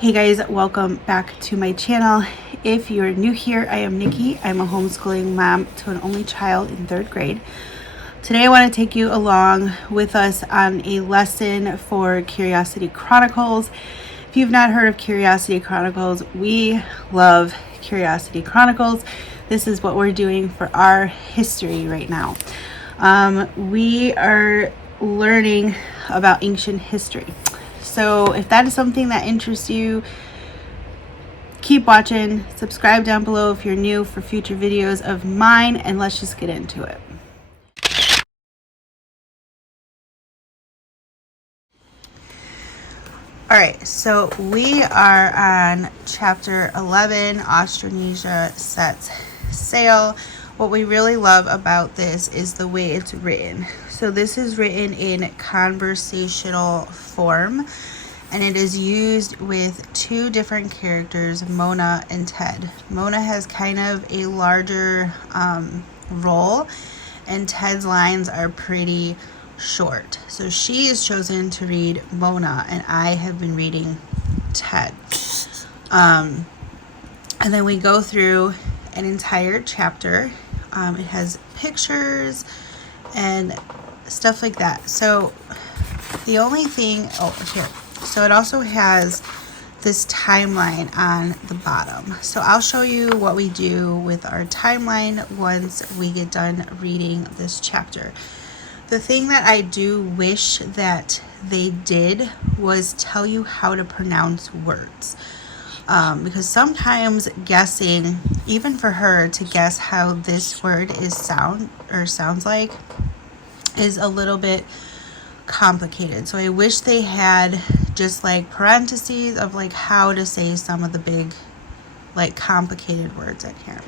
Hey guys, welcome back to my channel. If you're new here, I am Nikki. I'm a homeschooling mom to an only child in 3rd grade. Today I want to take you along with us on a lesson for Curiosity Chronicles. If you've not heard of Curiosity Chronicles, we love Curiosity Chronicles. This is what we're doing for our history right now. We are learning about ancient history. So if that is something that interests you, keep watching. Subscribe down below if you're new for future videos of mine, and let's just get into it. Alright, so we are on chapter 11, Austronesia Sets Sail. What we really love about this is the way it's written. So this is written in conversational form, and it is used with 2 different characters, Mona and Ted. Mona has kind of a larger role, and Ted's lines are pretty short. So she is chosen to read Mona, and I have been reading Ted. And then we go through an entire chapter. It has pictures and stuff like that. So the only thing, so it also has this timeline on the bottom. So I'll show you what we do with our timeline once we get done reading this chapter. The thing that I do wish that they did was tell you how to pronounce words. Because sometimes guessing, even for her to guess how this word sounds like, is a little bit complicated. So I wish they had just like parentheses of like how to say some of the big like complicated words in here.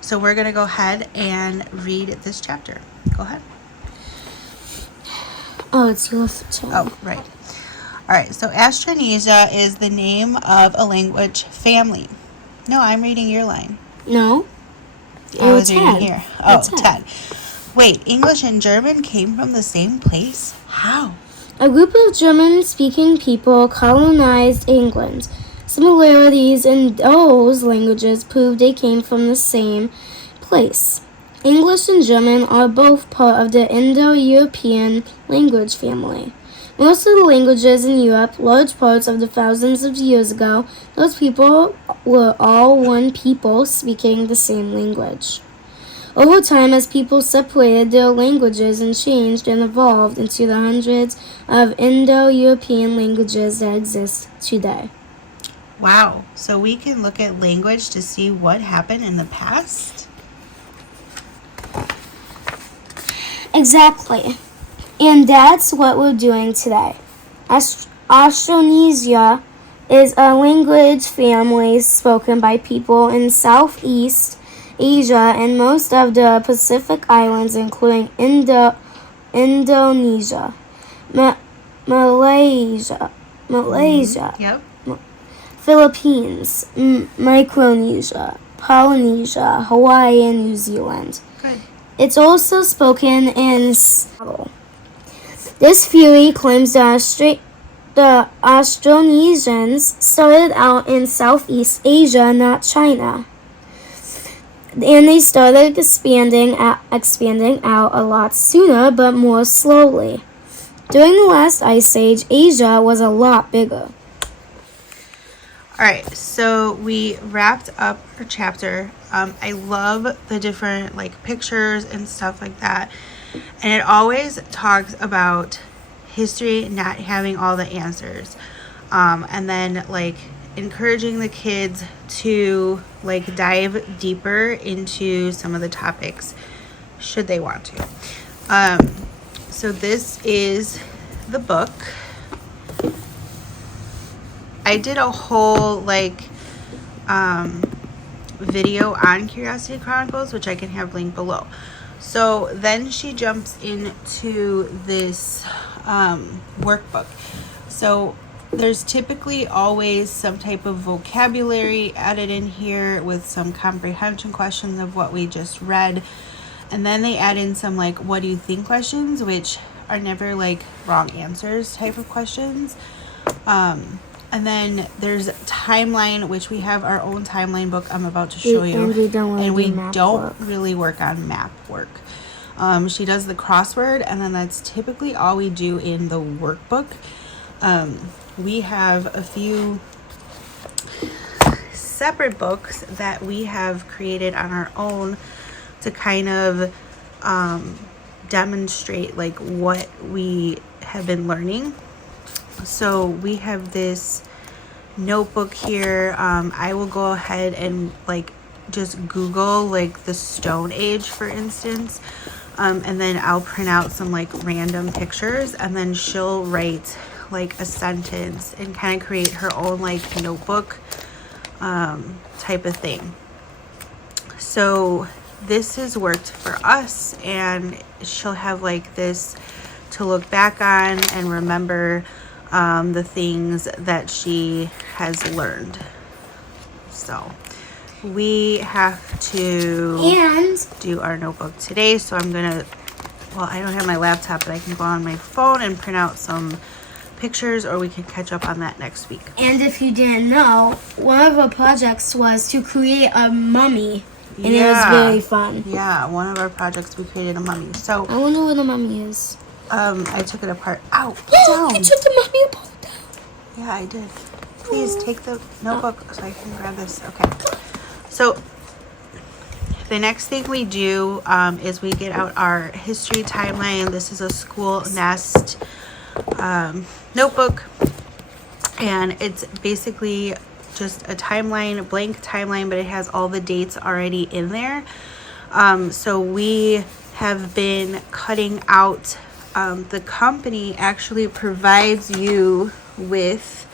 So we're gonna go ahead and read this chapter. Go ahead. Oh, it's your turn. Oh, right. All right, so Austronesia is the name of a language family. No, I'm reading your line. No. I was reading here. Oh, Ted. Wait, English and German came from the same place? How? A group of German-speaking people colonized England. Similarities in those languages proved they came from the same place. English and German are both part of the Indo-European language family. Most of the languages in Europe, large parts of the thousands of years ago, those people were all one people speaking the same language. Over time, as people separated, their languages and changed and evolved into the hundreds of Indo-European languages that exist today. Wow, so we can look at language to see what happened in the past? Exactly. And that's what we're doing today. Austronesia is a language family spoken by people in Southeast Asia and most of the Pacific Islands, including Indonesia, Malaysia, Yep. Philippines, Micronesia, Polynesia, Hawaii, and New Zealand. Good. It's also spoken in Seattle. This theory claims that the Austronesians started out in Southeast Asia, not China. And they started expanding out a lot sooner, but more slowly. During the last ice age, Asia was a lot bigger. Alright, so we wrapped up our chapter. I love the different like pictures and stuff like that. And it always talks about history not having all the answers. And then like encouraging the kids to like dive deeper into some of the topics should they want to. So this is the book. I did a whole like video on Curiosity Chronicles, which I can have linked below. So then she jumps into this workbook. So there's typically always some type of vocabulary added in here with some comprehension questions of what we just read. And then they add in some like, what do you think questions, which are never like wrong answers type of questions. And then there's timeline, which we have our own timeline book I'm about to show you. And we don't really and we do map don't work. really work on map work. She does the crossword, and then that's typically all we do in the workbook. We have a few separate books that we have created on our own to kind of demonstrate like what we have been learning. So we have this notebook here. I will go ahead and like just Google like the Stone Age, for instance, and then I'll print out some like random pictures, and then she'll write like a sentence and kind of create her own like notebook type of thing. So this has worked for us, and she'll have like this to look back on and remember the things that she has learned. So we have to do our notebook today. So I'm gonna, well, I don't have my laptop, but I can go on my phone and print out some pictures, or we can catch up on that next week. And if you didn't know, one of our projects was to create a mummy, and it was very fun. Yeah, one of our projects we created a mummy. So I wonder where the mummy is. I took it apart. Ow, get down. You took the mummy apart. Yeah, I did. Please take the notebook so I can grab this. Okay. So the next thing we do is we get out our history timeline. This is a school nest notebook, and it's basically just a timeline, blank timeline, but it has all the dates already in there. So we have been cutting out, the company actually provides you with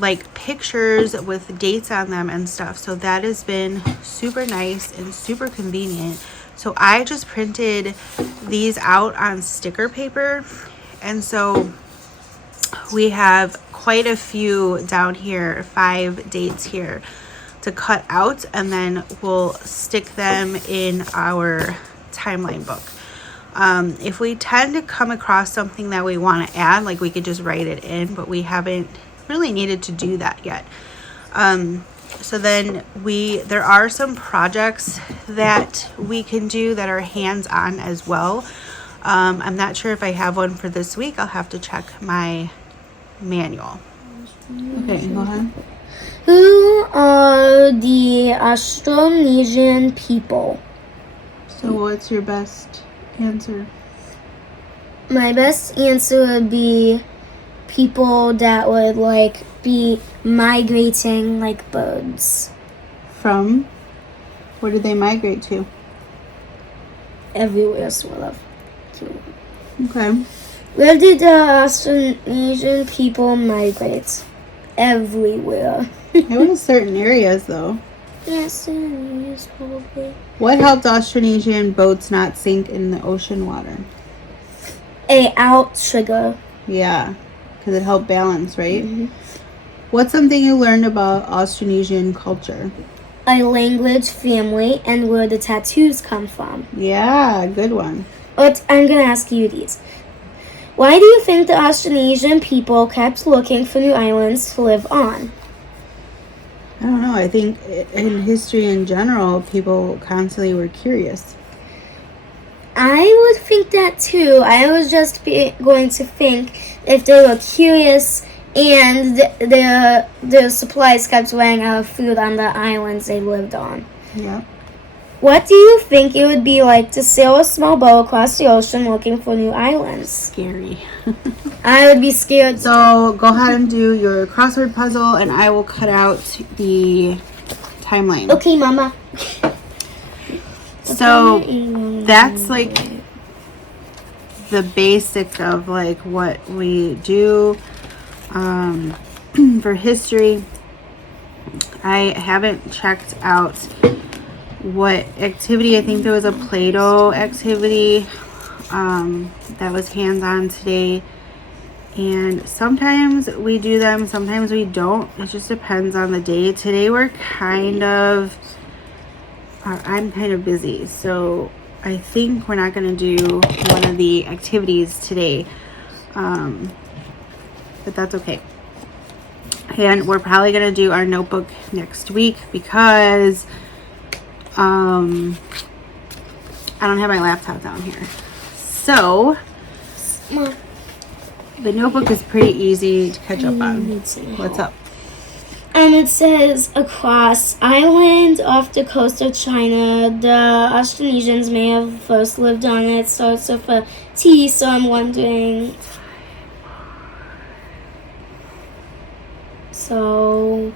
like pictures with dates on them and stuff. So that has been super nice and super convenient. So I just printed these out on sticker paper, and so we have quite a few down here, 5 dates here to cut out, and then we'll stick them in our timeline book. If we tend to come across something that we want to add, like we could just write it in, but we haven't really needed to do that yet. So then there are some projects that we can do that are hands-on as well. I'm not sure if I have one for this week. I'll have to check my manual. Okay, go ahead. Who are the Austronesian people? So what's your best answer? My best answer would be people that would like be migrating like birds. From? Where did they migrate to? Everywhere, sort of. Okay. Where did the Austronesian people migrate? Everywhere. It was certain areas though. Yes, probably. What helped Austronesian boats not sink in the ocean water? A outrigger. Yeah, because it helped balance, right? Mm-hmm. What's something you learned about Austronesian culture? A language, family, and where the tattoos come from. Yeah, good one. But I'm gonna ask you these. Why do you think the Austronesian people kept looking for new islands to live on? I don't know. I think in history in general, people constantly were curious. I would think that too. I was just going to think if they were curious and their supplies kept running out of food on the islands they lived on. Yeah. What do you think it would be like to sail a small boat across the ocean looking for new islands? Scary. I would be scared. So go ahead and do your crossword puzzle, and I will cut out the timeline. Okay, Mama. So that's like the basic of like what we do for history. I haven't checked out what activity. I think there was a Play-Doh activity that was hands-on today, and sometimes we do them, sometimes we don't. It just depends on the day. Today we're I'm kind of busy, so I think we're not going to do one of the activities today. but that's okay. And we're probably going to do our notebook next week because I don't have my laptop down here. So the notebook is pretty easy to catch up on. What's up? It says, across island off the coast of China, the Austronesians may have first lived on it. Starts with a T, so I'm wondering. So.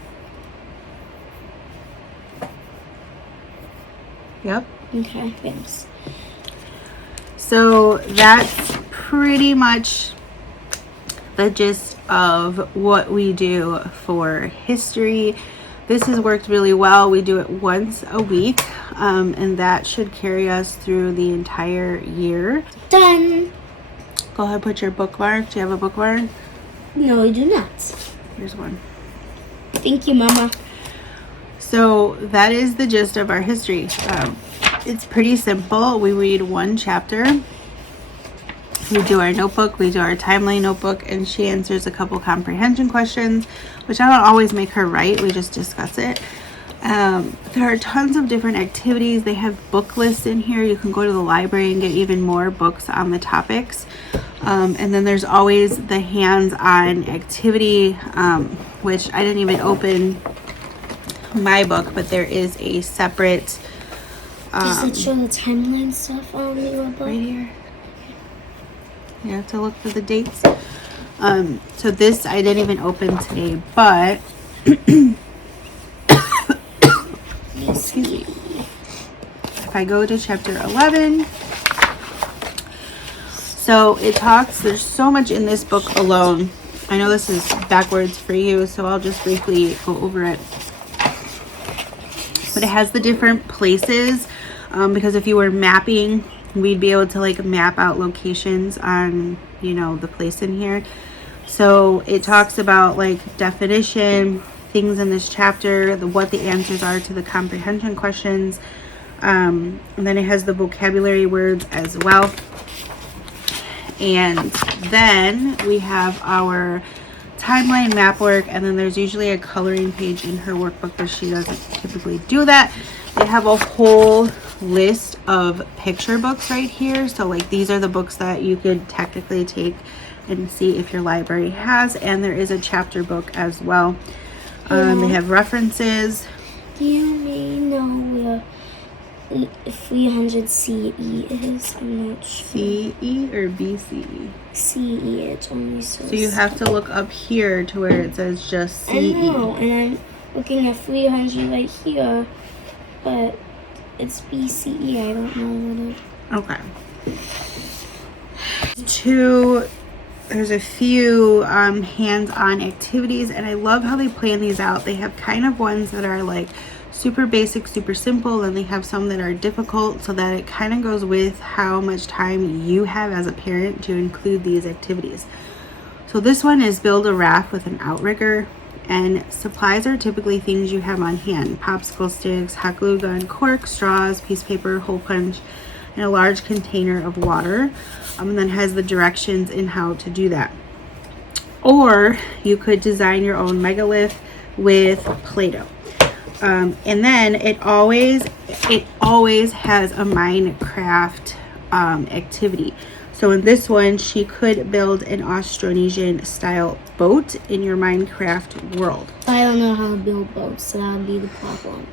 Yep. Okay, thanks. So that's pretty much the gist of what we do for history. This has worked really well. We do it once a week, and that should carry us through the entire year. Done. Go ahead, put your bookmark. Do you have a bookmark? No, I do not. Here's one. Thank you, Mama. So that is the gist of our history. It's pretty simple. We read one chapter. We do our notebook, we do our timeline notebook, and she answers a couple comprehension questions, which I don't always make her write. We just discuss it. There are tons of different activities. They have book lists in here. You can go to the library and get even more books on the topics. And then there's always the hands-on activity, which I didn't even open my book, but there is a separate... Does it show the timeline stuff on your book? Right here. You have to look for the dates. So this I didn't even open today, but excuse me. If I go to chapter 11, so it talks, there's so much in this book alone. I know this is backwards for you, so I'll just briefly go over it. But it has the different places, because if you were mapping, we'd be able to like map out locations on, you know, the place in here. So it talks about like definition, things in this chapter, what the answers are to the comprehension questions. And then it has the vocabulary words as well. And then we have our timeline map work, and then there's usually a coloring page in her workbook, but she doesn't typically do that. They have a whole list of picture books right here. So like these are the books that you could technically take and see if your library has, and there is a chapter book as well. They have references. Do you may know where 300 CE is? I'm not sure. CE or BCE? CE, it only says. So you have to look up here to where it says just CE. I know, and I'm looking at 300 right here, but it's BCE. I don't know what it. Okay. There's a few hands-on activities, and I love how they plan these out. They have kind of ones that are like super basic, super simple, and they have some that are difficult, so that it kind of goes with how much time you have as a parent to include these activities. So this one is build a raft with an outrigger, and supplies are typically things you have on hand: popsicle sticks, hot glue gun, cork, straws, piece of paper, hole punch, and a large container of water. And then has the directions in how to do that. Or you could design your own megalith with Play-Doh. And then it always has a Minecraft activity. So in this one, she could build an Austronesian style boat in your Minecraft world. I don't know how to build boats, so that would be the problem.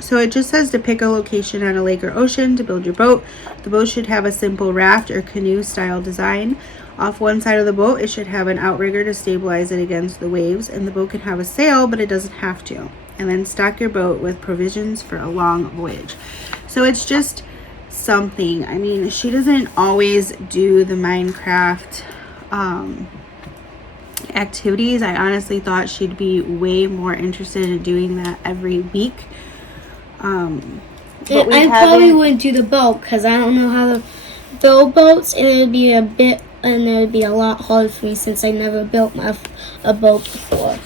So it just says to pick a location on a lake or ocean to build your boat. The boat should have a simple raft or canoe style design. Off one side of the boat, it should have an outrigger to stabilize it against the waves, and the boat can have a sail, but it doesn't have to. And then stock your boat with provisions for a long voyage. So it's just something. I mean, she doesn't always do the Minecraft activities. I honestly thought she'd be way more interested in doing that every week. I probably wouldn't do the boat because I don't know how to build boats, and it would be a lot harder for me since I never built a boat before.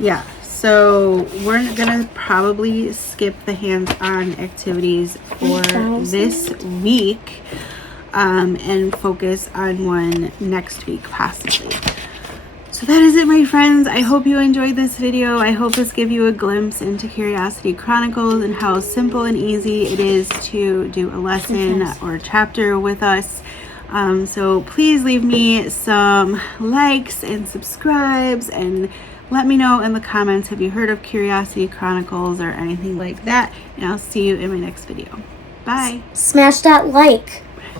Yeah, so we're gonna probably skip the hands-on activities for this week, and focus on one next week possibly. So that is it, my friends. I hope you enjoyed this video. I hope this gave you a glimpse into Curiosity Chronicles and how simple and easy it is to do a lesson or a chapter with us. So please leave me some likes and subscribes, and let me know in the comments, have you heard of Curiosity Chronicles or anything like that? And I'll see you in my next video. Bye. Smash that like.